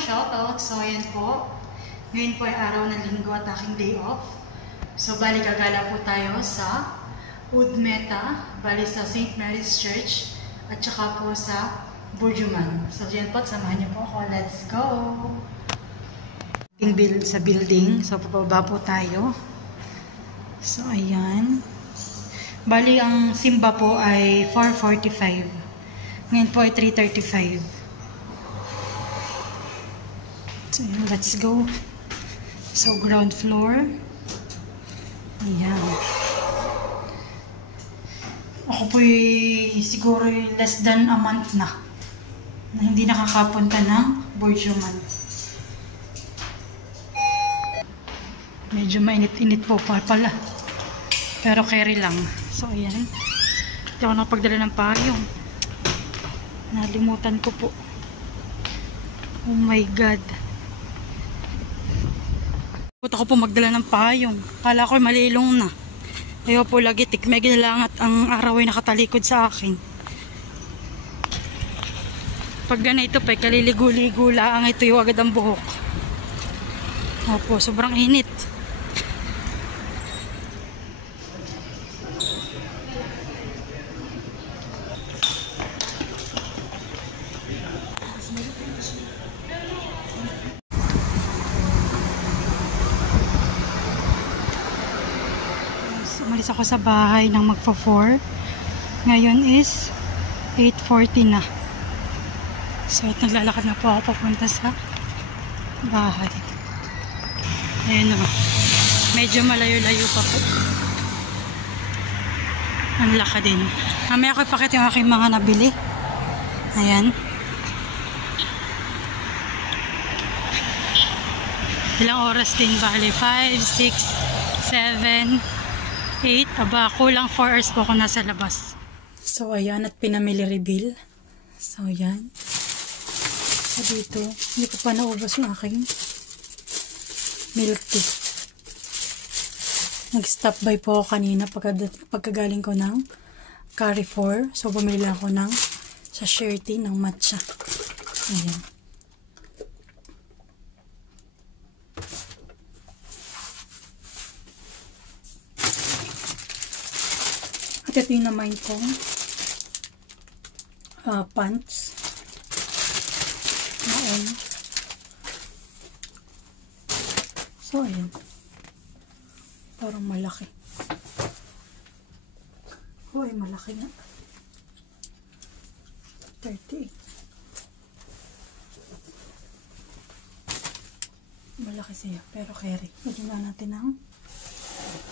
shoutout. So, ayan po. Ngayon po ay araw ng linggo at aking day off. So, bali gagala po tayo sa Udmeta, bali sa St. Mary's Church, at saka po sa Burjuman. So, ayan po. Samahan niyo po ako. Let's go! Sa building. So, pababa po tayo. So, ayan. Bali, ang simba po ay 4:45. Ngayon po ay 3:35. So, let's go. So, ground floor. Ayan. Ako po siguro less than a month na hindi nakakapunta ng Burjuman. Medyo mainit-init po pala. Pero carry lang. So, ayan. Hindi ako nakapagdala ng payong. Nalimutan ko po. Oh my God. Buto ko po magdala ng payong. Kala ko malilong na. Ayaw po lagi tikmeg na lang at ang araw ay nakatalikod sa akin. Pag ganito pa, kaliligo-ligo lang ito yung agad ang buhok. Opo, sobrang init. Umalis ako sa bahay ng magpo-4. Ngayon is 8:40 na. So, naglalakad na po ako papunta sa bahay. Ayan na. Medyo malayo-layo pa po. Ang lakad din. Mamaya ko ipakita yung aking mga nabili. Ayan. Ilang oras din bali? 5, 6, 7, 8. Aba, kulang 4 hours po ako nasa labas. So, ayan. At pinamili reveal. So, ayan. So, dito. Hindi ko pa naubos yung aking milk tea. Nag-stop by po ako kanina pagkagaling ko ng Carrefour. So, bumili lang ako ng sachet tea ng matcha. Ayan. At ito yung naman kong pants. Noon. So, ayan. Parang malaki. Uy, malaki nga. 38. Malaki siya, pero carry. Lagyan na natin ng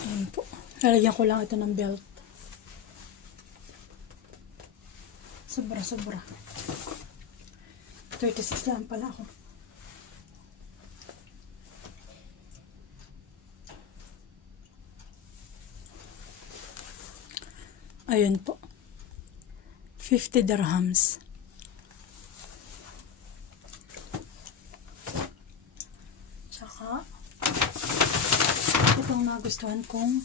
ayan po. Lalagyan ko lang ito ng belt. Sobra. 36 lang pala ako. Ayun po. 50 dirhams. Tsaka itong nagustuhan kong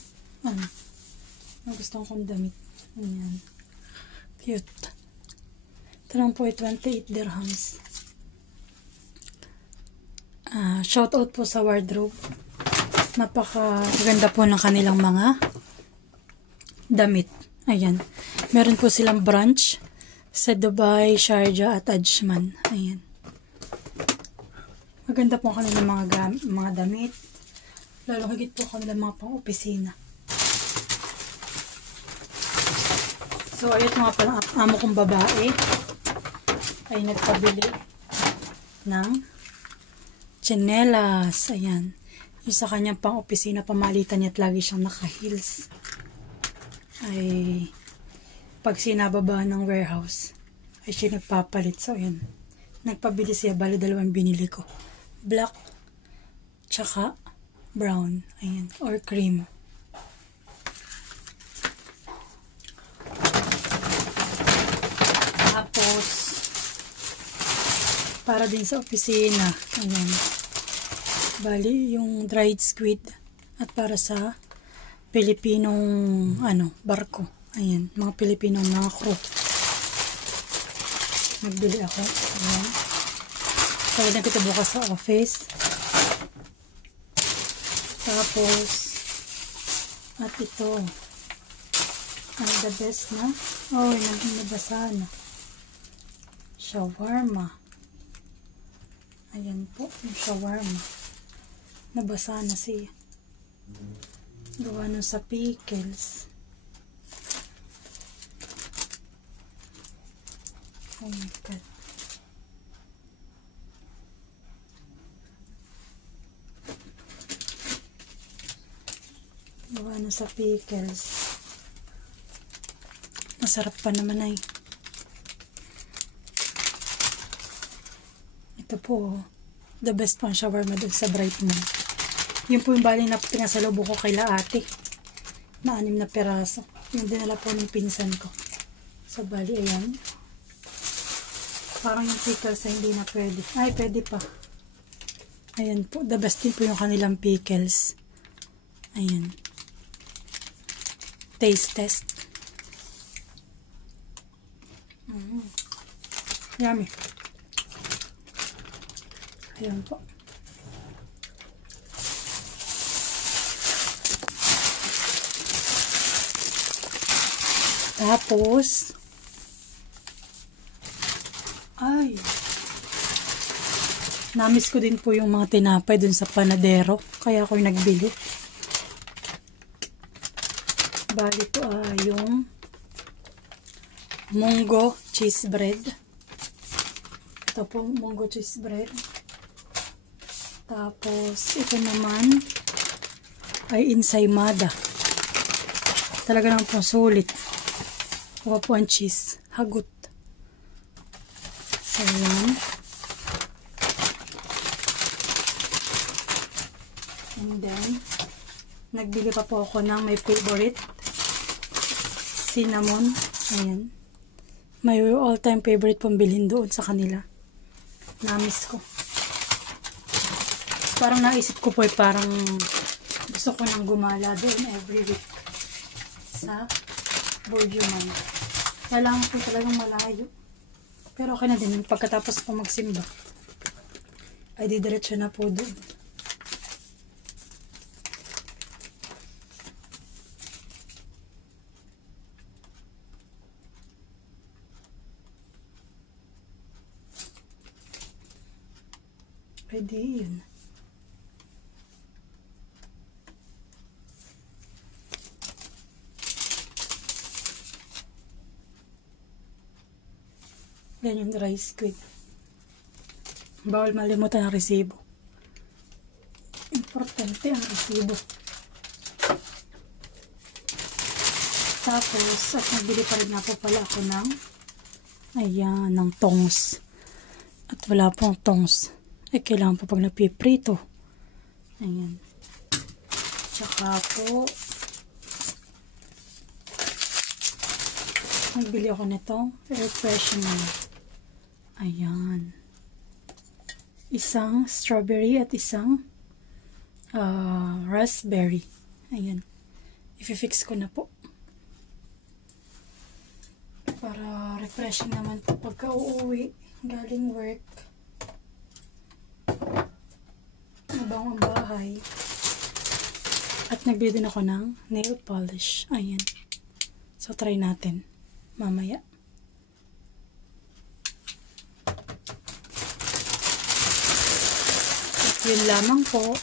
damit. Ayan. Cute. Ito lang po ay 28 dirhams. Shoutout po sa wardrobe. Napakaganda po ng kanilang mga damit. Ayan. Meron po silang branch sa Dubai, Sharjah at Ajman. Ayan. Maganda po ang kanilang mga damit. Lalo higit po kanilang mga pang-opisina. So, ayun mga palang amo kong babae ay nagpabili ng tsinelas. Ayan. Yung sa kanyang pang-opisina, pamalitan niya at lagi siyang naka-heels. Ay, pag sinababa ng warehouse, ay siya nagpapalit. So, ayan. Nagpabili siya. Bali, dalawang binili ko. Black, tsaka brown. Ayan. Or cream. Tapos, para din sa opisina. Ayan. Bali, yung dried squid. At para sa Pilipinong, barko. Ayan. Mga Pilipinong mga crew. Nagbili ako. Ayan. Pwede kita bukas sa office. Tapos, at ito. Ang the best na. Oh, naging nabasa na. Shawarma. Ayan po, yung shawarma. Nabasa na siya. Gawa nun sa pickles. Oh my God. Gawa nun sa pickles. Masarap pa naman ay. Ito po, the best pang shawarma dun sa Bright Mall. Yun po yung bali na pinasalubong ko kay ate. Na 6 na peraso. Yung dinala po ng pinsan ko. So bali, ayan. Parang yung pickles ay hindi na pwede. Ay, pwede pa. Ayan po, the best din po yung kanilang pickles. Ayan. Taste test. Yummy. Ayan po. Tapos, ay, namiss ko din po yung mga tinapay dun sa panadero. Kaya ako yung nagbili. Bali po yung munggo cheese bread. Ito po, munggo cheese bread. Tapos, ito naman ay ensaymada. Talaga naman po sulit. Kuha po ang cheese. Hagot. So, yan. And then, nagbili pa po ako ng my favorite. Cinnamon. Ayan. May all-time favorite pong bilhin doon sa kanila. Namiss ko. Parang naisip ko po parang gusto ko nang gumala doon every week sa Bourdieuman. Kailangan po talagang malayo. Pero okay na din. Pagkatapos po magsimba, ay didiretso na po doon. Pwede yun. Yan yung rice squid. Bawal malimutan ang resibo. Importante ang resibo. Tapos, at nagbili pa rin ako pala ako ng ayan, ng tongs. At wala pong tongs. Eh, kailangan po pag napiprito. Ayan. Tsaka po, nagbili ako nitong air freshener. Ayan. Isang strawberry at isang raspberry. Ayan. I-fix ko na po. Para refreshing naman po pagka uuwi galing work. Nabang ang bahay. At nagbili din ako ng nail polish. Ayan. So, try natin mamaya. At yun lamang po.